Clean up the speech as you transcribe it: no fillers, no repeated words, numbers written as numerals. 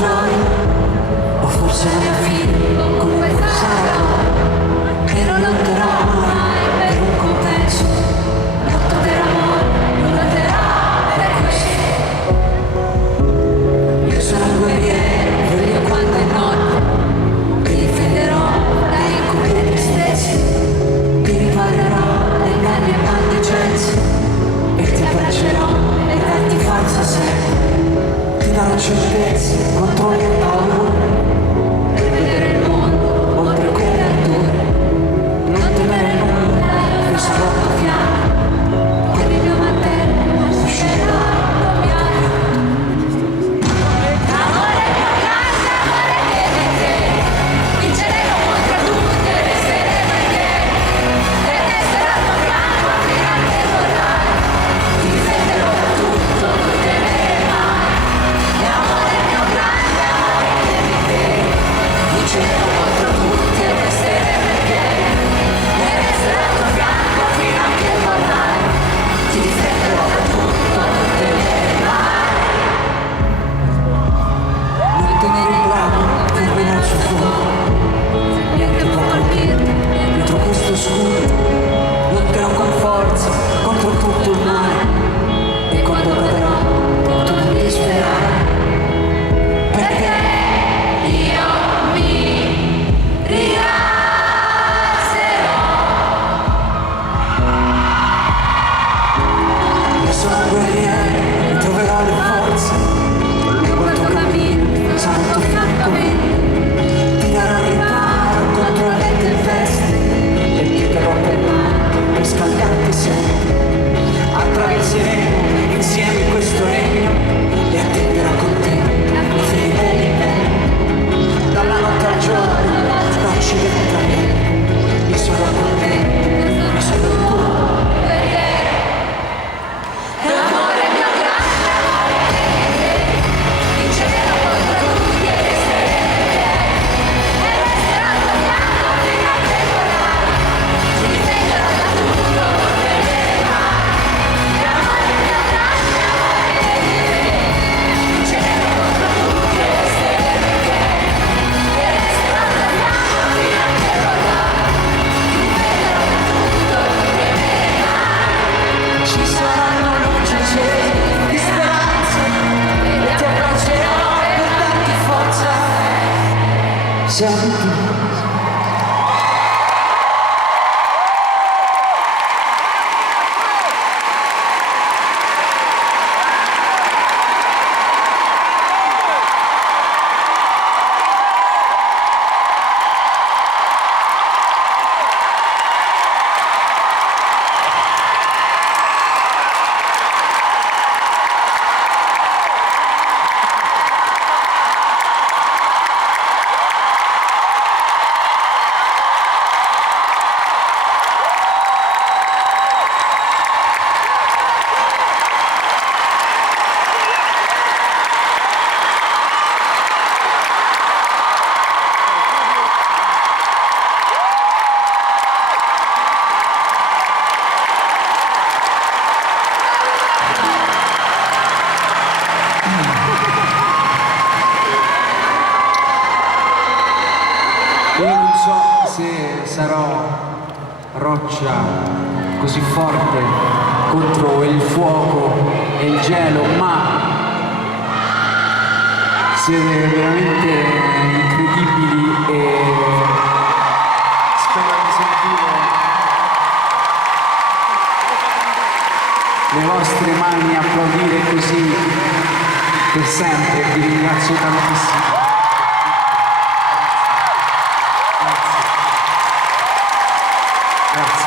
gioia, o forse la mia fine, come sarà, che non lotterò mai per un compenso, lotto per amore, non lotterò per questo. Io sono un guerriero, voglio quando è notte, ti difenderò dai incubi dei stessi, ti riparerò dai danni e maldicenze, e ti abbraccerò per darti forza sempre. Ti darò certezze contro le paure, per vedere il mondo oltre quelle alture. Non temere nulla, io sarò al tuo fianco, con il mio mantello uscirò dal piano. Amore mio grande, amore vieni te, vinceremo contro tutti e resteremo in piedi, e resterò al tuo fianco fino a che vorrai, ti difenderò da tutto, non temere mai. Amore mio grande, amore vieni te, vinceremo contro tutti e resteremo in piedi, e resterò al tuo fianco fino a che vorrai, ti difenderò da tutto, non temere mai. Non tenere il bravo, fermerà il suo fuoco, niente può colpirti dietro questo scudo. Lotterò con forza contro tutto il male, e quando caderò tu non devi sperare, perché io mi rialzerò. Io sono un guerriero, troverò le forze, lungo il tuo cammino, sarò al tuo fianco ti darò riparo contro le tempeste, e ti terrò per mano per scaldarti sempre. Attraverseremo insieme questo regno, e attenderò con te la fine dell'inverno. Dalla notte al giorno, dall'occidente all'est, io sono con te, io sono il tuo guerriero. Amore mio grande, amore vieni te, vinceremo contro tutti e resteremo in piedi, e resterò al tuo fianco fino a che vorrai, ti difenderò da tutto, non temere mai. Amore mio grande, amore vieni te, vinceremo contro tutti e resteremo in piedi, e resterò al tuo fianco fino a che vorrai, ti difenderò da tutto, non temere mai. Ci saranno luci accese di speranza, e ti abbraccerò per darti forza. Senti. Io non so se sarò roccia così forte contro il fuoco e il gelo, ma siete veramente incredibili e spero di sentire le vostre mani applaudire così per sempre. Vi ringrazio tantissimo. Grazie.